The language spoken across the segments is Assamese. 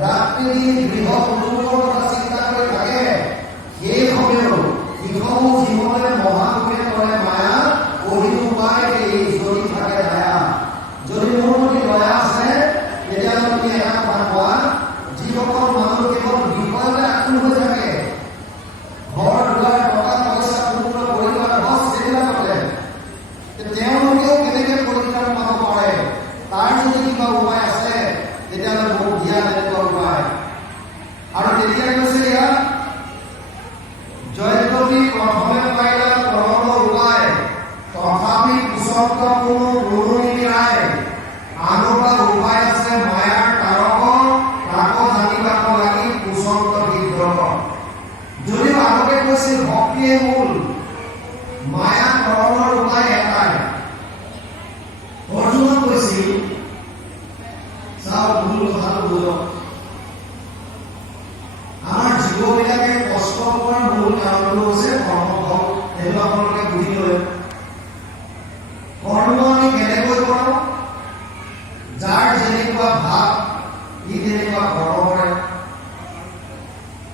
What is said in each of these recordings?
ৰাত্ৰি গৃহ কুটুম্বৰ কথা চিন্তা কৰি থাকে সেই সময়ত প্ৰথমে পাইলা কৰ্মৰ উপায়, তথাপি কুশব্দ কোনো গুৰু নিবিৰাই। আনোবা উপায় আছে মায়াৰ তাৰক, তাকো জানিবাক লাগি কুশব্দ বিদ্ৰোহ। যদিও আগতে কৈছিল ভক্তিয়ে মূল, মায়া কৰ্মৰ উপায় এটাই। অৰ্জুনক কৈছিল, চাওক ভুল কথাটো বুজক, আমাৰ জীৱবিলাকে কষ্ট পোৱাৰ মূল কাৰণটো হৈছে কৰ্মফল। সেইটো আপোনালোকে বুজি লয়। কৰ্ম আমি কেনেকৈ কৰোঁ? যাৰ যেনেকুৱা ভাৱ ই তেনেকুৱা কৰ্ম কৰে,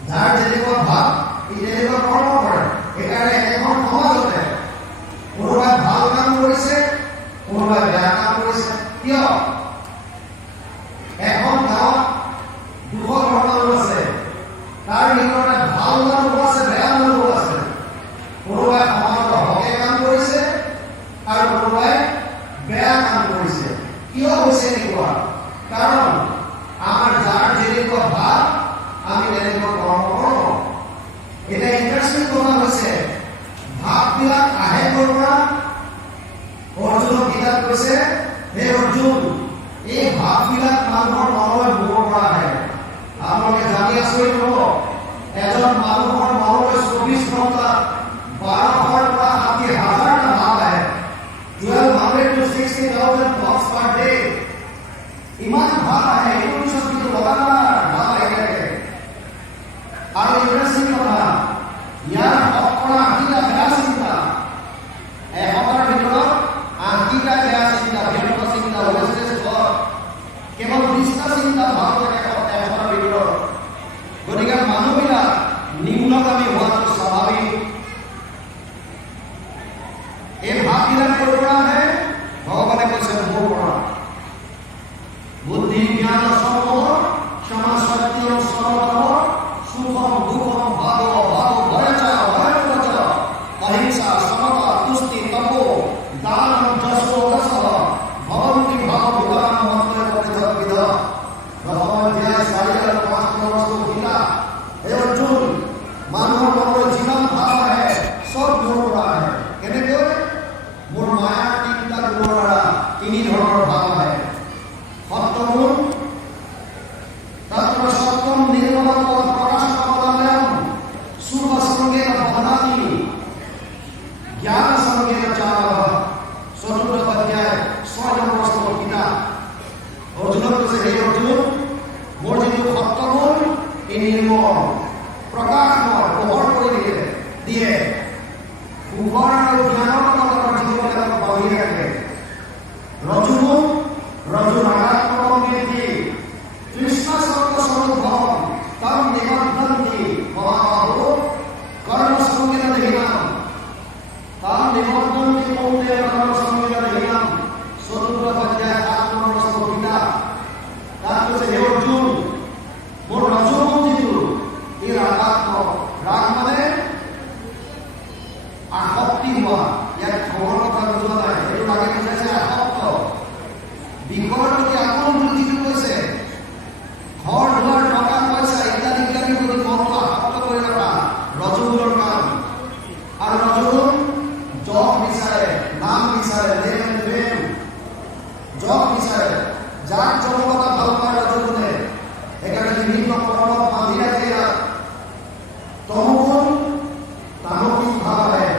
যাৰ যেনেকুৱা ভাৱ ই তেনেকুৱা কৰ্ম কৰে। সেইকাৰণে এখন সমাজতে কোনোবাই ভাল কাম কৰিছে, কোনোবাই বেয়া কাম কৰিছে। কিয়? এখন গাঁৱত 200 ঘৰ মানুহ আছে, তাৰ ভিতৰতে ভাল মানুহ আছে, বেয়া মানুহ আছে। কোনোবাই সমাজৰ হকে কাম কৰিছে আৰু কোনোবাই বেয়া কাম কৰিছে। কিয় হৈছে এনেকুৱা? কাৰণ আমাৰ যাৰ যেনেকুৱা ভাৱ আমি তেনেকুৱা কৰ্ম কৰোঁ। এতিয়া ইণ্টাৰেষ্টিং কথা হৈছে, ভাৱবিলাক আহে ক'ৰ পৰা? অৰ্জুনক গীতাত কৈছে, হে অৰ্জুন, এই ভাৱবিলাক মানুহৰ মনলৈ মোৰ পৰা আহে। আপোনালোকে জানি আচৰিত হ'ব, এজন মানুহৰ মনলৈ 24 ঘণ্টা 1200 পৰা 60,000টা ভাৱ আহে। 1200 to 60,000 thoughts per day। ইমান ভাৱ আহে, এইটো পিছত কিন্তু লগাতাৰ ভাৱ আহি থাকে। আৰু ইণ্টাৰেষ্টিং কথা, ইয়াৰ 80টা বেয়া চিন্তা, 100টাৰ ভিতৰত 80টা বেয়া চিন্তা, ব্যৰ্থ চিন্তা, কেৱল 20টা চিন্তা ভাল থাকে 100টাৰ ভিতৰত। গতিকে মানুহবিলাক নিম্নগামী হোৱাটো স্বাভাৱিক। এই ভাৱবিলাক ক'ৰ পৰা আহে? ভগৱানে কৈছে মোৰ পৰা। বুদ্ধি জ্ঞান সমহ ক্ষমা সত্য সমতম সুখম দুঃখম ভাব ভাব ভয়চ ভয়চ অহিংসা সমতা তুষ্টি তপো দানম যশো যশঃ ভবন্তি ভাব ভুবনম মন্ত্র পঠিত বিদ। প্রথম অধ্যায় 4 আৰু 5 নম্বৰটো গীতা। হে অৰ্জুন, মানুহৰ মনলৈ যিমান ভাৱ আহে চব মোৰ পৰা আহে। কেনেকৈ? মোৰ মায়াৰ 3টা গুণৰ দ্বাৰা 3 ধৰণৰ ভাৱ আহে। সত্যগুণ, তত্ৰ সত্যম নিৰ্মলম প্ৰকাশকমলম শুভসঙ্গেন বহনাতি জ্ঞান সঙ্গেন চালহ। 4th অধ্যায় 6 নম্বৰ শ্লোক গীতা। অৰ্জুনক কৈছে, হে অৰ্জুন, মোৰ যিটো সত্যগুণ ই নিৰ্মল, প্ৰকাশময়, পোহৰ কৰি দিয়ে। পোহৰ আৰু জ্ঞানৰ লগত জীৱনক বান্ধি ৰাখে। ৰজুগুণ, ৰজু নাগাত্মকী কৃষ্ণ সত্য স্বৰূপম তম নিবদ্ধন্তি মহাবাহু কৰ্মসঙ্গেন দেহিনাম তম নিবদ্ধন্তি কৌন্তেয় কৰ্মসঙ্গেন দেহিনাম। 4th অধ্যায় 7 নম্বৰ শ্লোক গীতা। তাত কৈছে, হে অৰ্জুন, মোৰ ৰজুগুণ যিটো ই ৰাগাত্মক। ৰাগ মানে আসক্তি হোৱা। ইয়াত খবৰ কথা বুজোৱা নাই, এইটো ৰাগে বুজাইছে আসক্ত। বিষয়ৰ প্ৰতি আকৰ্ষণ বুলি যিটো কৈছে, ঘৰ দুৱাৰ টকা পইচা ইত্যাদি ইত্যাদি যদি মনটো আসক্ত কৰি ৰখা, ৰজগুণৰ কাম। আৰু ৰজগুণ যশ বিচাৰে, নাম বিচাৰে, লেন যশ বিচাৰে, যাক জনতা ভাল পায় ৰজগুণে। সেইকাৰণে বিভিন্ন কৰ্মত বান্ধি ৰাখে। তমগুণ তামসিক ভাৱ আহে।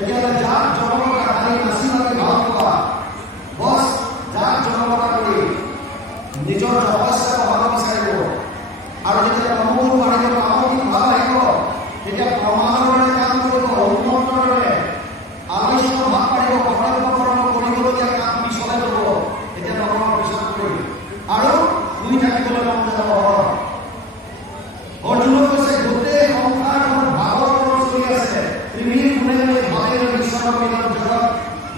তেতিয়াহ'লে যাক জনমতা খালি নাচি মাতি ভাল পোৱা বছ যাক জনমতা কৰি নিজৰ তপস্যা বঢ়াব বিচাৰিব আৰু যেতিয়া নমগুৰু আহিব আমোদিত ভাৱ আহিব তেতিয়া প্ৰমাণৰ দৰে কাম কৰিব উন্নতৰ দৰে আলোচ্য ভাৱ পাৰিব কৰ্তব্যকৰণ কৰিবলগীয়া কাম পিছলৈ ল'ব তেতিয়া নমৰ পিছত কৰি আৰু শুই থাকিবলৈ মন যাব অৰ্জুনে কৈছে গোটেই সংসাৰখন ভাগৱতৰ চলি আছে পৃথিৱীৰ কোনে কোনে ভাৱে ঈশ্বৰৰ মিলন জগত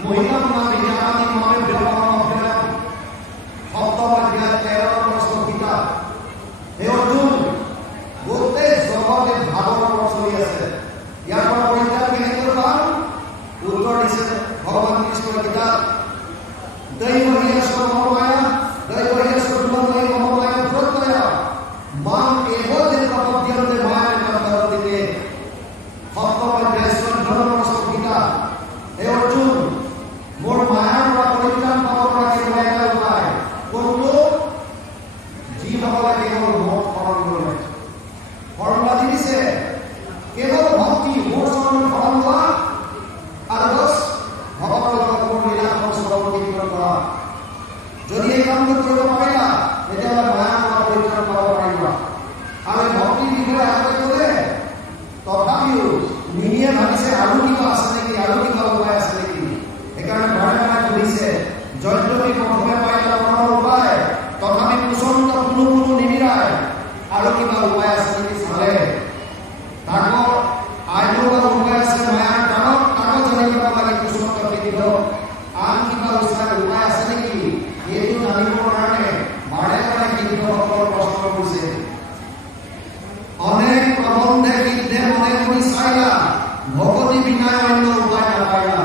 মহিলাম মা বিজ্ঞানী মনে ব্যৱহাৰ অভ্যাস সপ্তমাধ্যায় 13 প্ৰশ্ন কিতাপ হে অৰ্জুন গোটেই জগতে ভাগৱতৰ চলি আছে ইয়াৰ পৰা পৰিত্ৰাণ কেনেকৈ পাম উত্তৰ দিছে ভগৱান কৃষ্ণৰ কিতাপ দৈবহীয়স্ব মমমায়া দৈবহীয়স্ব দুৰ্বলয় মমমায়া প্ৰত্যয় মাম এভতে প্ৰপদ্যন্তে মায়া কৰ্তব্যতে সপ্তমাধ্যায় 14 প্ৰশ্ন কিতাপ হে অৰ্জুন মোৰ মায়াৰ পৰা পৰিত্ৰাণ পাব পৰা কেৱল এটা উপায় কোনটো যিসকলে কেৱল মোক শৰণ লয় ফৰ্মুলা দিছে কেৱল ভক্তি মোৰ চৰণৰ শৰণ লোৱা আৰু বছ ভগৱানৰ লগত মোৰ লীলাখন শ্ৰৱণ কীৰ্তন কৰা যদি এই কামটো কৰিব পাৰিলা তেতিয়াহ'লে মায়াৰ পৰা পৰিত্ৰাণ পাব পাৰিবা আৰু ভক্তিৰ বিষয়ে আগতে ক'লে তথাপিও নিমিয়ে ভাবিছে আৰু কিবা আছে নেকি আৰু কিবা উপায় আছে নেকি সেইকাৰণে ঘৰে ঘৰে সুধিছে যদ্যপি প্ৰথমে পাইলা মনৰ উপায় তথাপি প্ৰচণ্ড কোনো নিমিৰায় আৰু কিবা উপায় আছে নেকি চালে তাকো আইনৰ উপায় আছে মায়াৰ টানত তাকো জানিব লাগে প্ৰচণ্ড কৃতিত্ব আন কিবা উপায় আছে নেকি এইটো জানিবৰ কাৰণে বাৰে বাৰে কৃতিত্বসকলৰ প্ৰশ্ন কৰিছে অনেক প্ৰবন্ধে বিদ্যে মনে কৰি চাইলা ভগৱতী বিনা অন্য উপায় নাপাইলা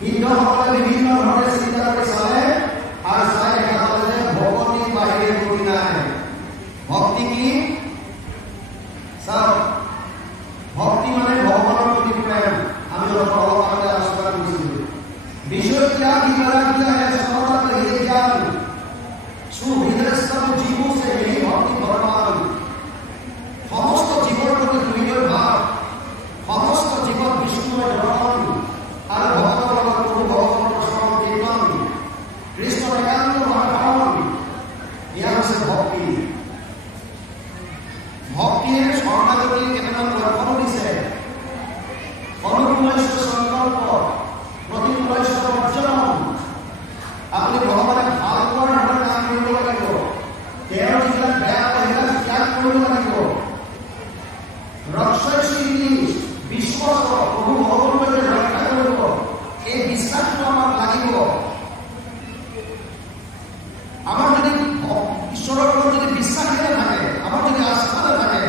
বিদ্যসকলে বিভিন্ন ধৰণে চিন্তা কৰি চালে আৰু চাই দেখা পালে যে ভগৱতীৰ বাহিৰে গতি নাই ভক্তি কি চাওক ভক্তি মানে ভগৱানৰ প্ৰতি প্ৰেম আমি অলপ আগতে আলোচনা কৰিছিলোঁ বিষয় क्या विचार किया है समझा तो ये ज्ञान सुहृदयस्तम जीवों से यही भक्ति भगवान समस्त जीवन प्रति हृदय भाव समस्त जीवन विष्णुर ग्रहण और भक्तर प्रभु भगवान श्रवण कीर्तन कृष्ण एकांत महाभावन यह से भक्ति भक्तिर शरणागति केतन लक्षण दिছে অনুকূলস্য সংকল্প প্ৰতিকূলস্য বৰ্জনম আপুনি ভগৱানে ভাল পোৱাৰ ধৰণে কাম কৰিব লাগিব তেওঁৰ যিবিলাক বেয়া সেইবিলাক ত্যাগ কৰিব লাগিব ৰক্ষসী বিশ্বাস প্ৰভু ভগৱানলৈ ৰক্ষা কৰিব এই বিশ্বাসটো আমাক লাগিব আমাৰ যদি ঈশ্বৰৰ ওপৰত যদি বিশ্বাসে নাথাকে আমাৰ যদি আস্থা নাথাকে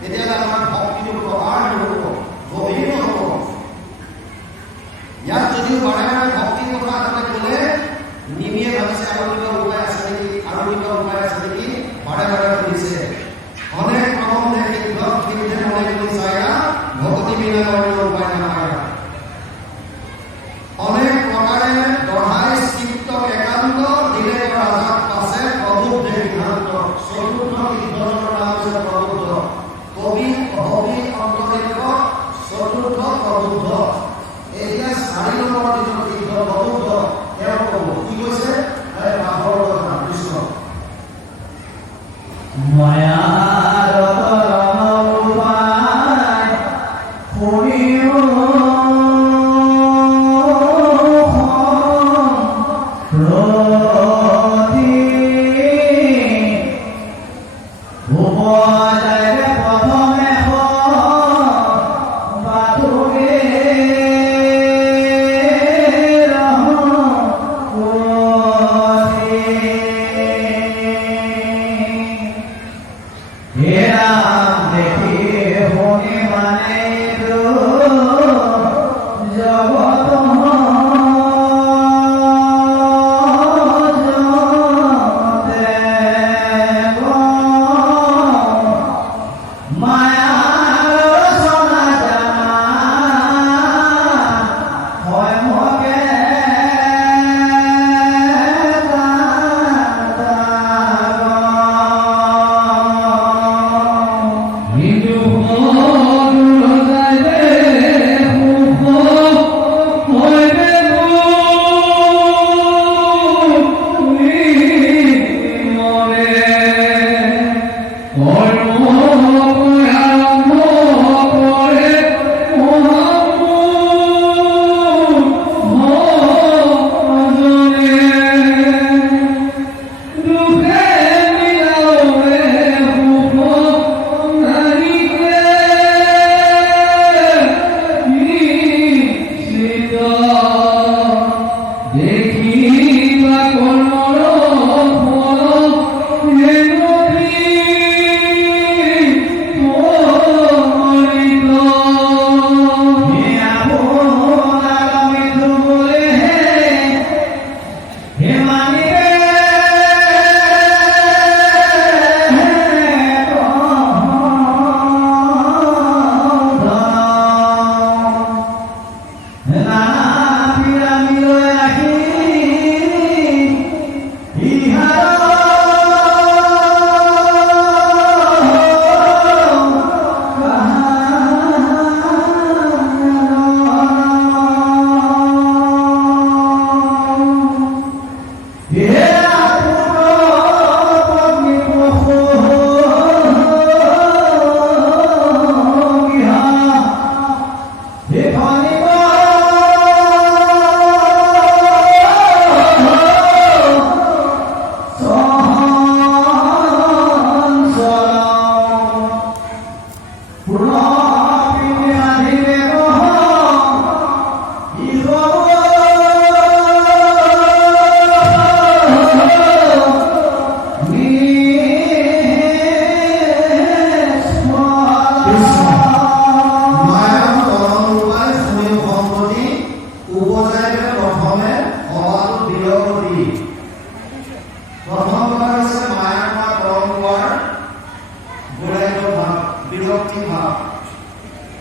তেতিয়াহ'লে আমাৰ ভক্তিটো প্ৰগাঢ় নহ'ব গভীৰ নহ'ব ইয়াত যদিও বাৰে বাৰে ভক্তিৰ কথা আগতে ক'লে নিমিয়ে ভাবিছে আৰু কিবা উপায় আছে নেকি আৰু কিবা উপায় আছে নেকি বাৰে বাৰে সুধিছে অনেক প্ৰবন্ধে বিদ্যে মনে কৰি চাইলা ভগৱতী বিনা অন্য উপায় নাপায় অনেক প্ৰকাৰে দঢ়াই চিত্ত একান্ত দিলে ৰাজাক পাছে প্ৰবুদ্ধে সিদ্ধান্ত চতুৰ্থ সিদ্ধজনৰ নাম হৈছে প্ৰবুদ্ধ কবি হবি অন্তৰ্নিক চতুৰ্থ প্ৰবুদ্ধ এতিয়া 4 নম্বৰ যিজন সিদ্ধ প্ৰবুদ্ধ তেওঁ ক'ব কি কৈছে ভাগৱতৰ কথা কৃষ্ণ প্ৰথমে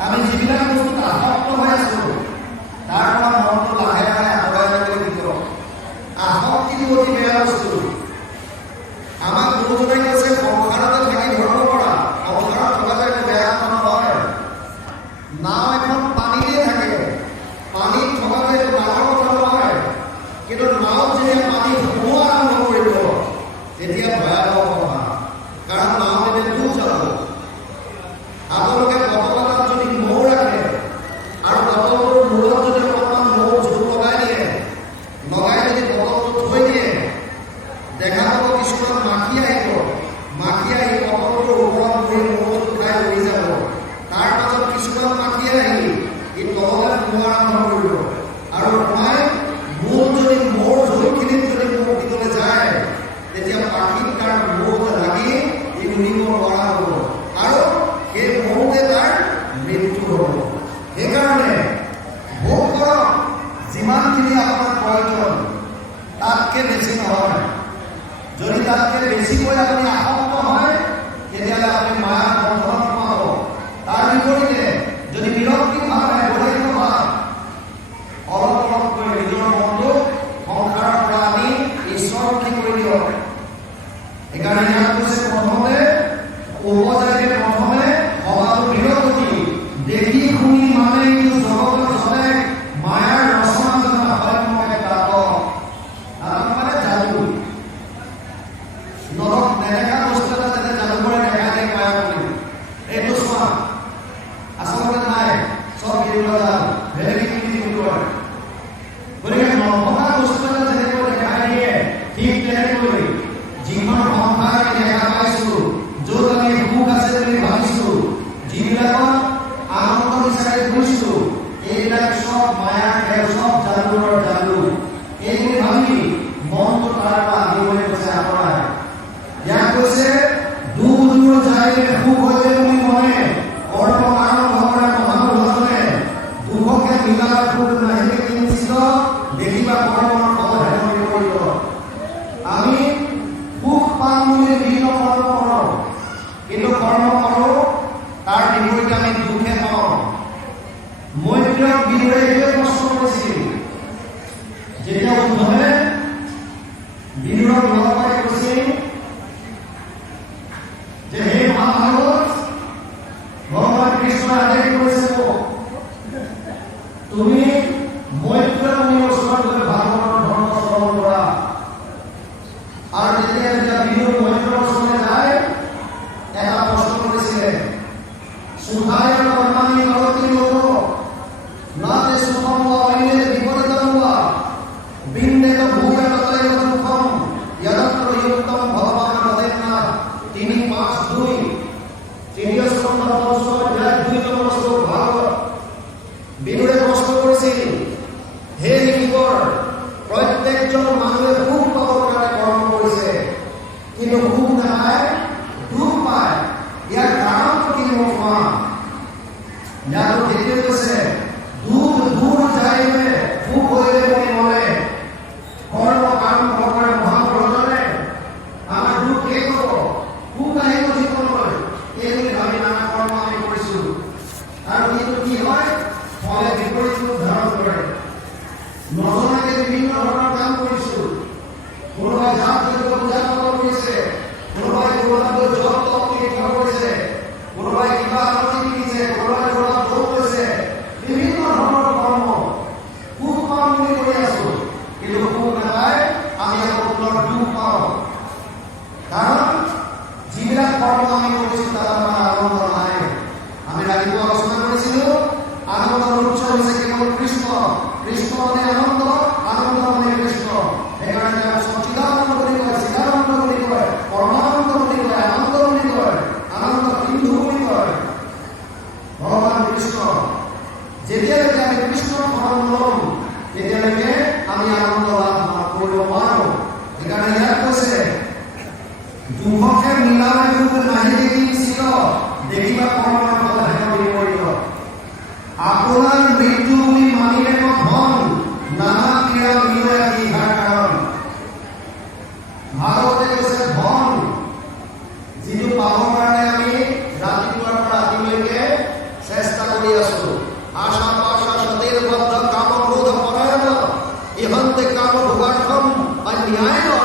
আমি যিবিলাক বস্তুত আসক্ত হৈ আছো তাৰ পৰা মনটো লাহে লাহে আঁতৰাই লৈ দিব। আসক্তিটো অতি বেয়া বস্তু। আমাক গুৰুজনাই কৈছে সংসাৰতে থাকি ধৰ্ম কৰা। সংসাৰত থকাটো একো বেয়া কথা নহয়। নাও এখন পানীতে থাকে, পানীত থকাটো একো ডাঙৰ কথা নহয়। কিন্তু নাও যেতিয়া পানী সোমোৱা আৰম্ভ কৰিব তেতিয়া ভয়াৱহ কথা। কাৰণ নাও তেতিয়া ডুব যাব। আপোনালোকে বটল এটাত যদি মৌ ৰাখে আৰু বটলটোৰ মূৰত যদি অকণমান মৌ জোল লগাই দিয়ে, লগাই যদি বটলটো থৈ দিয়ে, দেখা পাব কিছুমান মাখি আহিব। মাখি আহি বটলটোৰ ওপৰত বহি মৌটো খাই উৰি যাব। তাৰ মাজত কিছুমান মাখি আহি ই তললৈ সোমোৱা আৰম্ভ কৰিব আৰু সোমাই মূল যদি মৌৰ জোলখিনিত যদি মৌ দিবলৈ যায় তেতিয়া পাখিত তাৰ মৌত লাগি ই উৰিব নোৱাৰা হ'ব আৰু সেই মৌতে তাৰ মৃত্যু হ'ব। সেইকাৰণে ভোগ কৰক যিমানখিনি আপোনাৰ প্ৰয়োজন, তাতকৈ বেছি নহয়। যদি তাতকৈ বেছিকৈ আপুনি আসক্ত হয় তেতিয়াহ'লে আপুনি মায়াৰ বন্ধনত সোমাব। তাৰ বিপৰীতে যদি বিৰক্তি ভাৱ আহে, বৈৰাগ্য ভাৱ, অলপ অলপকৈ নিজৰ মনটোক সংসাৰৰ পৰা আমি ঈশ্বৰমুখী কৰি দিয়ক। সেইকাৰণে ইয়াত কৈছে প্ৰথমতে উপজাতিয়ে প্ৰথমে সবাটো বিৰতি দেখি শুনি মানে এইটো জগতৰ চলে মায়াৰ ৰচনা জনা সত্যমে তাত মানে যাদু। নৰক নেদেখা বস্তু এটা যেনে যাদুকৰে দেখা দিয়ে মায়া বুলি। এইটো চোৱা আচলতে নাই, চব বেলেগ কৰে। গতিকে নভবা বস্তু এটা যেনেকৈ দেখাই দিয়ে ঠিক তেনেকৈ যিখন সংসাৰ আমি দেখা পাইছো, য'ত আমি সুখ আছে বুলি ভাবিছো, যিবিলাকত আনন্দ বিচাৰি ফুৰিছো, এইবিলাক চব মায়াৰ খেল, চব যাদুৰ যাদু। এইবুলি ভাবি মনটো তাৰ পৰা আনিবলৈ কৈছে আঁতৰাই। ইয়াক কৈছে দূৰ দূৰ যায় সুখ হৈছে বুলি মনে কৰ্ম কাৰণ ভগৱানে মহাভজনে দুখকে মিলাৰ সুখ নাহিলে কিঞ্চিত দেখিবা কৰ্মৰ ফলহেন কৰিব। আমি সুখ পাম বুলি বিভিন্ন কৰ্ম কৰোঁ, কিন্তু কৰ্ম কৰোঁ তাৰ বিপৰীতে আমি দুখে পাওঁ। মৈত্ৰেয়ক বিদুৰে এইটোৱে প্ৰশ্ন কৰিছিল। যেতিয়া উদ্ধৱে বিদুৰক লগ পাই কৈছিল যে হে মহাভাৰত, ভগৱান কৃষ্ণই আদেশ কৰিছে তুমি মৈত্ৰেয় মুনিৰ ওচৰত গৈ ভাগৱতৰ ধৰ্ম শ্ৰৱণ কৰা। আৰু যেতিয়া বিদুৰ মৈত্ৰেয়ৰ ওচৰলৈ যায় এটা প্ৰশ্ন কৰিছিলে, সুখায় কৰ্মাণি কৰতি লোক নাতে সুখম অনিলে বিপৰীতম वा বিন্দেত ভূয়া ততৈব সুখম যদত্র যুক্তম ভগবান বদেন্না 3:5-2 তৃতীয় স্কন্ধ 2 শ্লোক ভাগৱত। বিদুৰে প্ৰশ্ন কৰিছিল, হে ঋষিবৰ, প্ৰত্যেকজন মানুহে সুখ পাবৰ কাৰণে কৰ্ম কৰিছে, কিন্তু সুখ নাপায়, দুখ পায়। ইয়াৰ কাৰণটো কি হ'ব কোৱা? ইয়াতো ঠিকেই কৈছে, দুখ দূৰ যাইবে সুখ হইলে বুলি মনে কৰ্ম কাৰণ ভগৱানে মহাভজনে আমাৰ দুখ শেষ হ'ব, সুখ আহিব জীৱনলৈ। এই বুলি ভাবি নানা কৰ্ম আমি কৰিছো আৰু কিন্তু কি হয়, ফলে বিপৰীত ৰূপ ধাৰণ কৰে। নজনাকে বিভিন্ন ধৰণৰ কাম কৰিছো। কোনোবাই জাত যজ্ঞ পূজা পাতল কৰিছে, কোনোবাই কোনোবাই জপ তপ কৰিছে, কোনোবাই কিবা আৰতি কিনিছে, কোনোবাই কোনোবাই দৌৰ কৰিছে, বিভিন্ন ধৰণৰ কৰ্ম। সুখ পাম বুলি কৰি আছো, কিন্তু সুখ নাপায় আমি আকৌ পুনৰ দুখ পাওঁ। কাৰণ যিবিলাক কৰ্ম আমি কৰিছো তাত আমাৰ আনন্দ নাই। আমি ৰাতিপুৱা আলোচনা কৰিছিলো আনন্দৰ উৎস হৈছে কেৱল কৃষ্ণ। কৃষ্ণ মানে আনন্দ, আনন্দ মানে কৃষ্ণ। সেইকাৰণে তেওঁ সচিদানন্দ বুলি কয়, চিদানন্দ বুলি কয়, পৰমানন্দ বুলি কয়, আনন্দ বুলি কয়, আনন্দ সিন্ধু বুলি কয় ভগৱান কৃষ্ণ। যেতিয়ালৈকে আমি কৃষ্ণৰ শৰণ লম তেতিয়ালৈকে আমি আনন্দ লাভ কৰিব পাৰোঁ। সেইকাৰণে ইয়াত কৈছে দুখকে মিলালে দুখ নাহি দেখিছিল, দেখিবা কৰ্মৰ ফল হেন বিপৰীত। আপোনাৰ মৃত্যু বুলি মানিলে ধন, নানা ক্ৰীড়া মিলে ইহাৰ কাৰণ। ভাগৱতে কৈছে ধন, যিটো পাবৰ কাৰণে আমি ৰাতিপুৱাৰ পৰা ৰাতিলৈকে চেষ্টা কৰি আছো। আশা পাশা সতেৰ বদ্ধ কাম ক্ৰোধ পৰায়ণ ইহন্তে কাম ভোগাৰ